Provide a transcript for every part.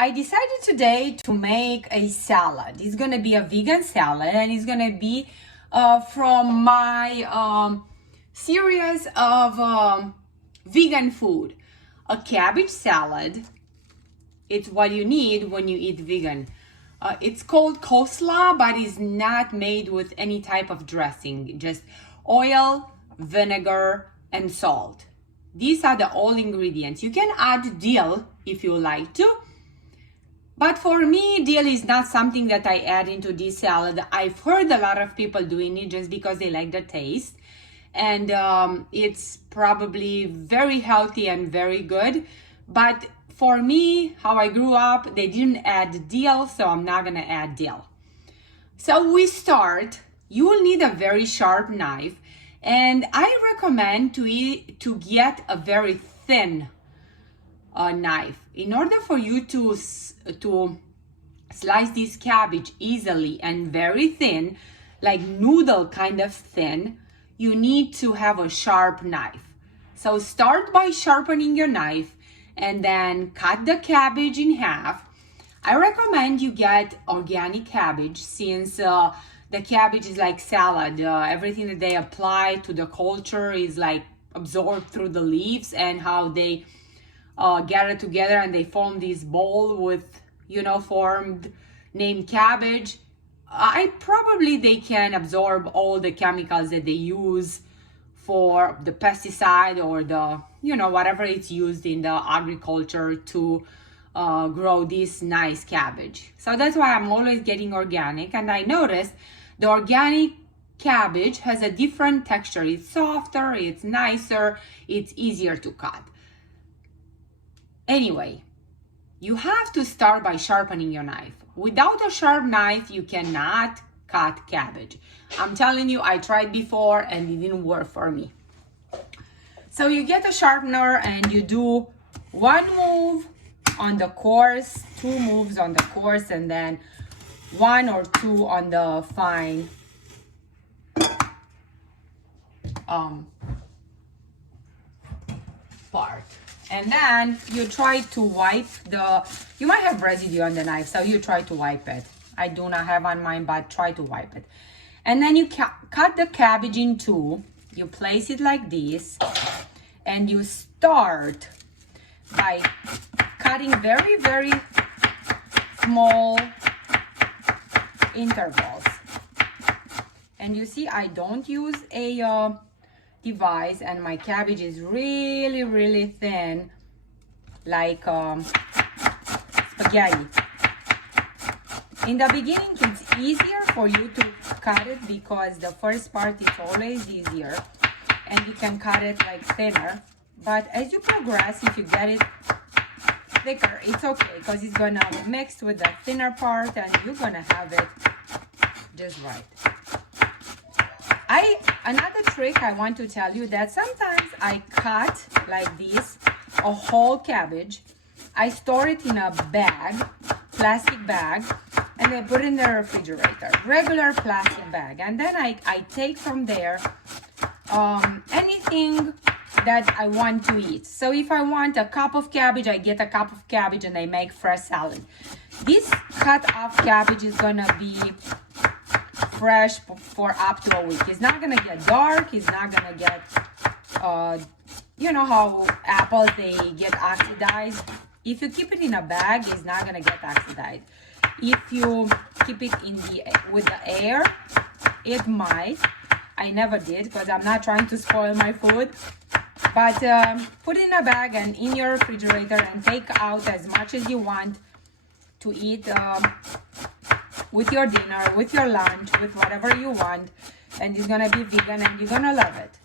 I decided today to make a salad. It's gonna be a vegan salad, and it's gonna be from my series of vegan food. A cabbage salad. It's what you need when you eat vegan. It's called coleslaw, but it's not made with any type of dressing. Just oil, vinegar, and salt. These are the all ingredients. You can add dill if you like to. But for me, dill is not something that I add into this salad. I've heard a lot of people doing it just because they like the taste. And it's probably very healthy and very good. But for me, how I grew up, they didn't add dill, so I'm not gonna add dill. So we start. You will need a very sharp knife. And I recommend to get a very thin knife. In order for you to slice this cabbage easily and very thin, like noodle kind of thin, you need to have a sharp knife. So start by sharpening your knife and then cut the cabbage in half. I recommend you get organic cabbage since the cabbage is like salad. Everything that they apply to the culture is like absorbed through the leaves and how they gather together and they form this bowl with, formed named cabbage. They can absorb all the chemicals that they use for the pesticide or the, whatever it's used in the agriculture to grow this nice cabbage. So that's why I'm always getting organic. And I noticed the organic cabbage has a different texture. It's softer, it's nicer, it's easier to cut. Anyway, you have to start by sharpening your knife. Without a sharp knife, you cannot cut cabbage. I'm telling you, I tried before and it didn't work for me. So you get a sharpener and you do one move on the coarse, two moves on the coarse, and then one or two on the fine part. And then you try to wipe you might have residue on the knife, so you try to wipe it. I do not have on mine, but try to wipe it. And then you cut the cabbage in two. You place it like this, and you start by cutting very, very small intervals. And you see, I don't use a device, and my cabbage is really, really thin, like spaghetti. In the beginning, it's easier for you to cut it because the first part is always easier and you can cut it like thinner. But as you progress, if you get it thicker, it's okay because it's gonna mix with the thinner part and you're gonna have it just right. Another trick I want to tell you that sometimes I cut like this, a whole cabbage. I store it in a bag, plastic bag, and I put it in the refrigerator, regular plastic bag. And then I take from there anything that I want to eat. So if I want a cup of cabbage, I get a cup of cabbage and I make fresh salad. This cut off cabbage is gonna be fresh for up to a week. It's not gonna get dark. It's not gonna get, you know how apples, they get oxidized. If you keep it in a bag, it's not gonna get oxidized. If you keep it with the air, it might. I never did because I'm not trying to spoil my food. But put it in a bag and in your refrigerator and take out as much as you want to eat with your dinner, with your lunch, with whatever you want. And it's gonna be vegan and you're gonna love it.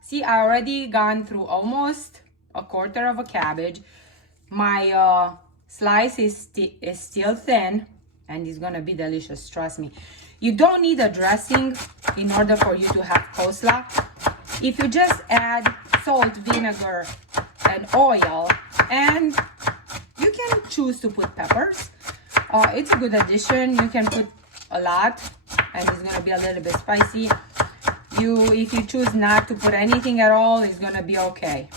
See, I already gone through almost a quarter of a cabbage. My slice is still thin and it's gonna be delicious, trust me. You don't need a dressing in order for you to have coleslaw. If you just add salt, vinegar, and oil, and you can choose to put peppers. It's a good addition. You can put a lot and it's gonna be a little bit spicy. If you choose not to put anything at all, it's gonna be okay.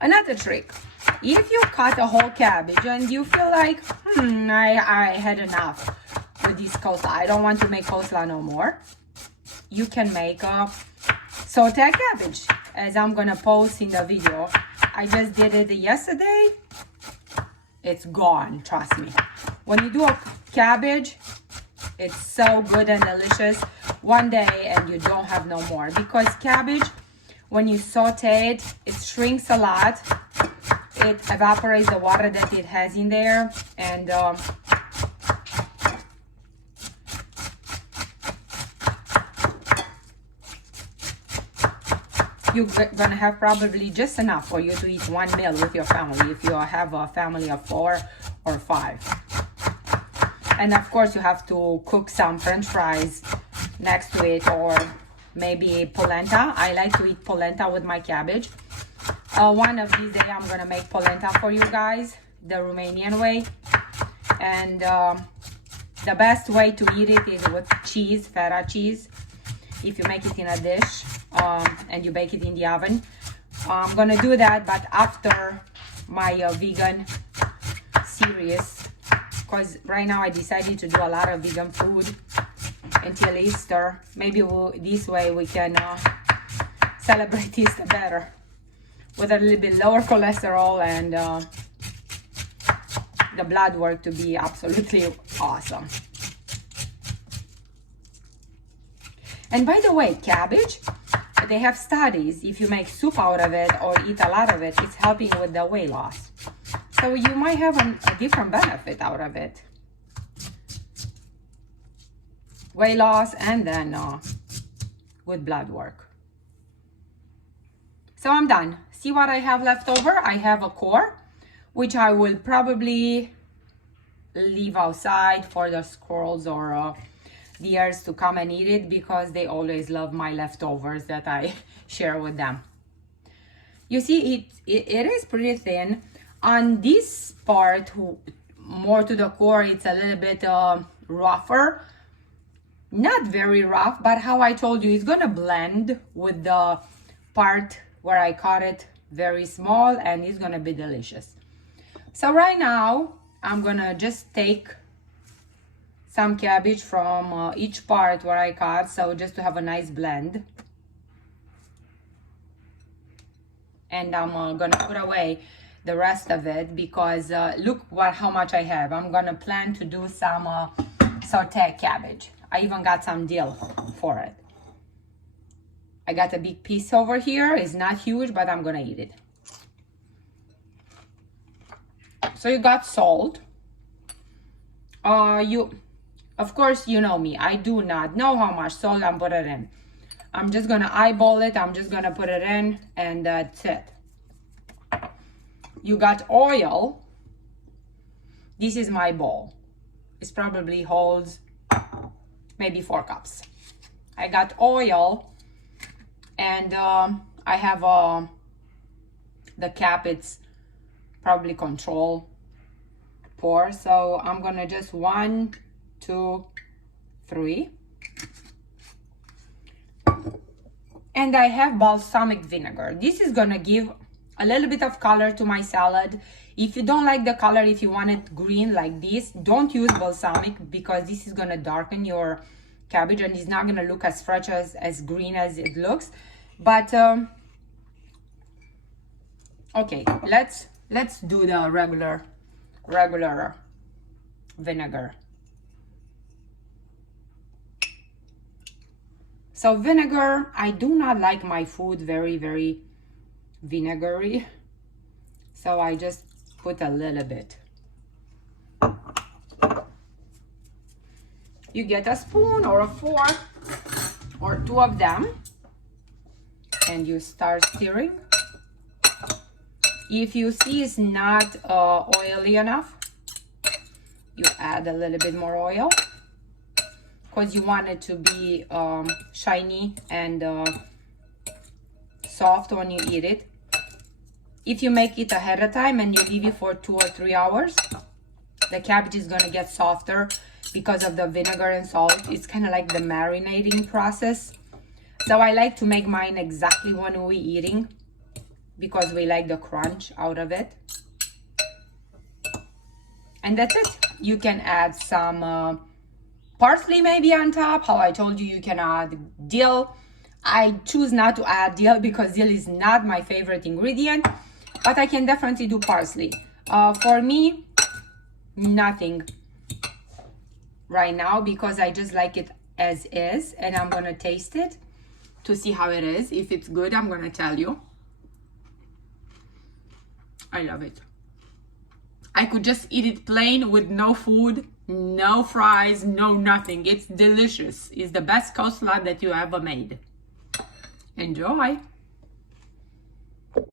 Another trick, if you cut a whole cabbage and you feel like, I had enough with this coleslaw, I don't want to make coleslaw no more, you can make a sauteed cabbage, as I'm gonna post in the video. I just did it yesterday. It's gone, trust me. When you do a cabbage, it's so good and delicious one day and you don't have no more, because cabbage, when you saute it, it shrinks a lot. It evaporates the water that it has in there, and you're gonna have probably just enough for you to eat one meal with your family, if you have a family of 4 or 5. And of course you have to cook some french fries next to it, or maybe polenta. I like to eat polenta with my cabbage. One of these days I'm gonna make polenta for you guys, the Romanian way. And the best way to eat it is with cheese, feta cheese. If you make it in a dish and you bake it in the oven. I'm gonna do that, but after my vegan series, because right now I decided to do a lot of vegan food until Easter. Maybe this way we can celebrate Easter better with a little bit lower cholesterol and the blood work to be absolutely awesome. And by the way, cabbage, they have studies, if you make soup out of it or eat a lot of it, it's helping with the weight loss. So you might have a different benefit out of it. Weight loss and then good blood work. So I'm done. See what I have left over? I have a core, which I will probably leave outside for the squirrels or deers to come and eat it, because they always love my leftovers that I share with them. You see, it is pretty thin. On this part, more to the core, it's a little bit rougher. Not very rough, but how I told you, it's gonna blend with the part where I cut it very small, and it's gonna be delicious. So right now, I'm gonna just take some cabbage from each part where I cut, so just to have a nice blend. And I'm gonna put away the rest of it, because look how much I have. I'm gonna plan to do some sauteed cabbage. I even got some dill for it. I got a big piece over here. It's not huge, but I'm gonna eat it. So you got salt. Of course, you know me. I do not know how much salt I'm putting in. I'm just gonna eyeball it. I'm just gonna put it in, and that's it. You got oil. This is my bowl. It probably holds maybe 4 cups. I got oil, and I have the cap. It's probably control pour. So I'm gonna just 1, 2, 3. And I have balsamic vinegar. This is gonna give a little bit of color to my salad. If you don't like the color, if you want it green like this, don't use balsamic, because this is gonna darken your cabbage and it's not gonna look as fresh as green as it looks. But okay, let's do the regular vinegar. So vinegar, I do not like my food very vinegary, so I just put a little bit. You get a spoon or a fork or 2 of them, and you start stirring. If you see it's not oily enough, you add a little bit more oil, because you want it to be shiny and soft when you eat it. If you make it ahead of time and you leave it for 2 or 3 hours, the cabbage is gonna get softer because of the vinegar and salt. It's kind of like the marinating process. So I like to make mine exactly when we're eating. because we like the crunch out of it. And that's it. You can add some parsley maybe on top. How I told you, you can add dill. I choose not to add dill because dill is not my favorite ingredient, but I can definitely do parsley. For me, nothing right now because I just like it as is, and I'm gonna taste it to see how it is. If it's good, I'm gonna tell you. I love it. I could just eat it plain with no food, no fries, no nothing. It's delicious. It's the best coleslaw that you ever made. Enjoy.